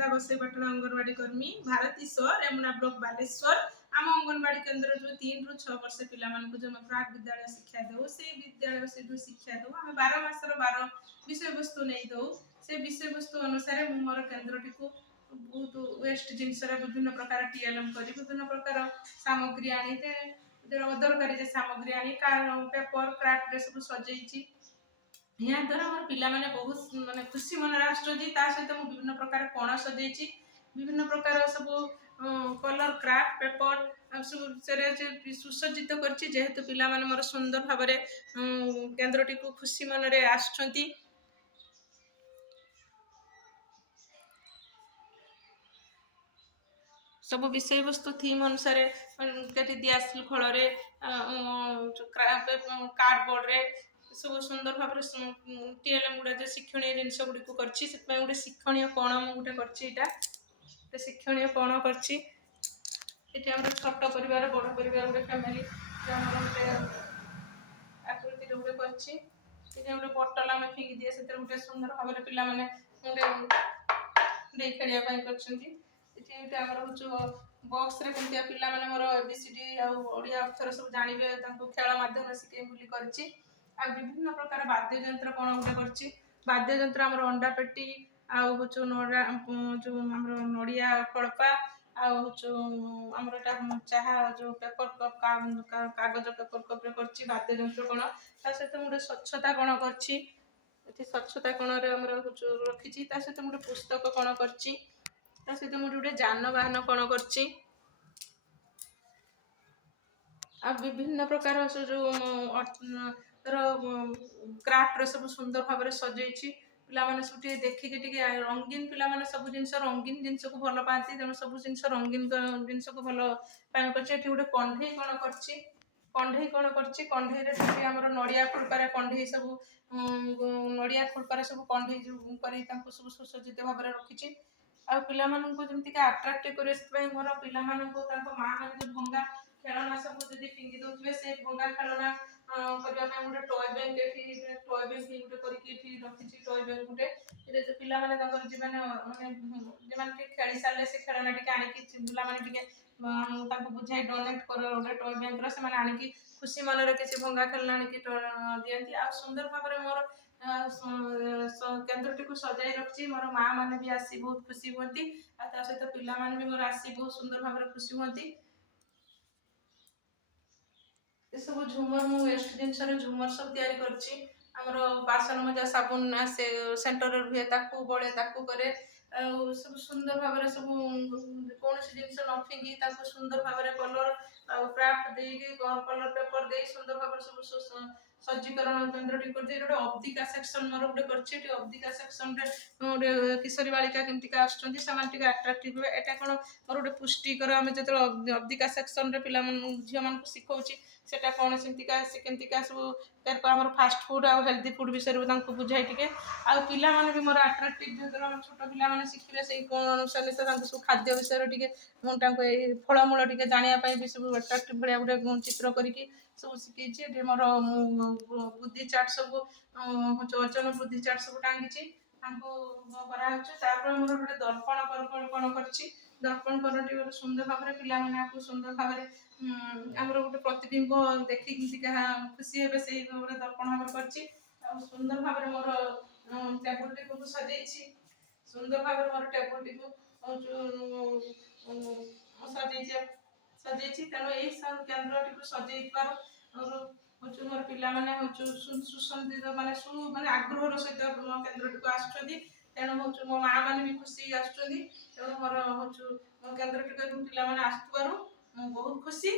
ସୁଭଦ୍ରା ଗୋସାଇପାଟଣା ଅଙ୍ଗନବାड़ी कर्मी भारती स्वर रेमुना ब्लॉक बालेश्वर आम अंगनवाड़ी केन्द्र जो 3 ରୁ 6 वर्ष पिला मानक जो प्राक विद्यालय शिक्षा दो से विद्यालय से जो शिक्षा दो आम 12 मासर 12 विषय वस्तु नहीं दो से विषय वस्तु अनुसार मु मोर केन्द्रटी को बहुत वेस्ट जिनस विभिन्न प्रकार टीएलएम कर विभिन्न प्रकार सामग्री आनी अदरकारी सामग्री आनी पेपर क्राफ्ट सब सजाई या द्वारा मोर पिला माने बहुत माने खुशी मन आसुची सहित मुझे विभिन्न प्रकार कण सजाई विभिन्न प्रकार सब कलर क्राफ्ट पेपर सुसज्जित करछि जेहेतु पिला माने मोर सुंदर भाव केन्द्रटी को खुशी मन रे आछंती सब विषय वस्तु थीम अनुसार कटी दियासिल फल कार्डबोर्ड रे सब सुंदर भाव टीएलएम गुड़ा जो शिक्षणीय जिनस गुड़ी को करछि गोटे शिक्षणीय कण मुझे गोटे शिक्षणीय कण करछि छोट परिवार बड़ परिवार गोटे फैमिली गोटे आकृति गोटे करछि गोटे बोतल आम फिंगी दिए से गोटे सुंदर भाव पिला माने गोटे खेलिया करछंती बॉक्स रे केमतिया पिला माने मोर एबीसीडी आ ओडिया अक्षर सब जानिबे तांको खेल माध्यम सिखे बुली करछि आ विभिन्न प्रकार वाद्य यंत्र कोन उठे करछि वाद्य यंत्र हमर अंडा पेटी आ होचो नोडा जो हमर नोडिया फळपा आ होचो हमर एटा चाहा जो पेपर कप कागज पेपर कप रे करछि वाद्य यंत्र कोन ता सहित मोर स्वच्छता कोन करछि एठी स्वच्छता कोन रे हमर होचो रखिछि ता सहित मोर पुस्तक कोन करछि ता सहित मोर गोटे जानवाहन कण करछि आ विभिन्न प्रकार जो क्राफ्ट सब सुंदर भाव सजाई पिला माने सब देखिए रंगीन पिला माने सब जिनस रंगीन जिनस को भल पाती तेणु सब जिनस रंगीन जिनस को भल पान करछि एठी गोटे कंढई कण करछि कंढई कण करछि कंढई रे हमर नडिया खुरपारे कंढई सब नडिया खुरपारे सब कंढई जो करी तांको सब सुसज्जित भाव रखिछि आ पिला माननको जेमति का अट्रैक्ट करे से मोर पिला माननको तांको मां माने जो भंगा खेलना सब जदि फिंगी दोथबे से भंगा खेलना करबा पे गोटे टॉय बैंक एठी टॉय बैंक गोटे करके एठी रखिछि टॉय बैंक गोटे एते जो पिला माने तांकर जे माने के खेली साले से खेलना टिके आनी कि पिला माने टिके तांको बुझाई डोनेट करो गोटे टॉय बैंक रो से माने आनी कि खुशी मन रे किसी भंगा खेलना आनी कि दियंती आ सुंदर भाबरे मोर केन्द्रटी को सजाई रखी मोर माँ मैंने भी आसी बहुत खुशी होती सहित पिला माने भी मोर आसी बहुत सुंदर भाव खुशी होती सब झुमर मु वेस्ट जिनस झुमर सब तैयारी करछि हमर बासन मजा साबुन से सेंटर रुहे ताकू बळे ताकू करे सब सुंदर भाव सब कौन सी जिनस न फिंगी ताकू सुंदर भाव कलर क्राफ्ट दे कलर पेपर दे सुंदर भाव सब सज्जीकरण केन्द्रटी कर गोटे अब्दिका सेक्शन मोर गोटे करछि अब्दिका सेक्शन रे गोटे किशोरी बालिका केमतिका आछंती समान टिके अट्रैक्टिव हुए एटा कोन मोर गोटे पुष्टिकर आमे जते अब्दिका सेक्शन रे पिला झिया मान को सिखौछि सेटा कोन सेमतिका से केमतिका सब हमर फास्ट फूड आ हेल्दी फूड विषय रे तांको बुझाई टिके आ पिला माने भी मोर अट्रैक्टिव जेतरा छोट पिला माने सिखिबे सेही कोन अनुसार से तांको सब खाद्य विषय रे टिके मु तांको ए फळमूल टिके जानिया पई भी सब अट्रैक्टिव भलिया गोटे चित्र करिकि सब सिखैछि एटे मोर बुद्धि चार्ट सब वचन बुद्धि चार्ट सब टांगिछि तांको करा होछ तापर मोर गोटे दर्पण कोन करछि दर्पण करटी गोटे सुंदर भाव पिला माने आपको सुंदर भाव आमर गोटे प्रतिबिंब देखि खुशी हेबे से दर्पण भाव करछि सुंदर भाव मोर टेबुल टी को सजाइछि सुंदर भाव मोर टेबुल टी को सजाइछि तेणु यही सब केन्द्र टी को सजाइबार और मोर पिला माने सुसंदित माने माने आग्रह सहित केन्द्र टी को आछुछंती तेणु मो माँ माने भी खुशी आछुछंती तेणु मोर मो केन्द्र टी को पिला माने आस्तुबारु बहुत खुशी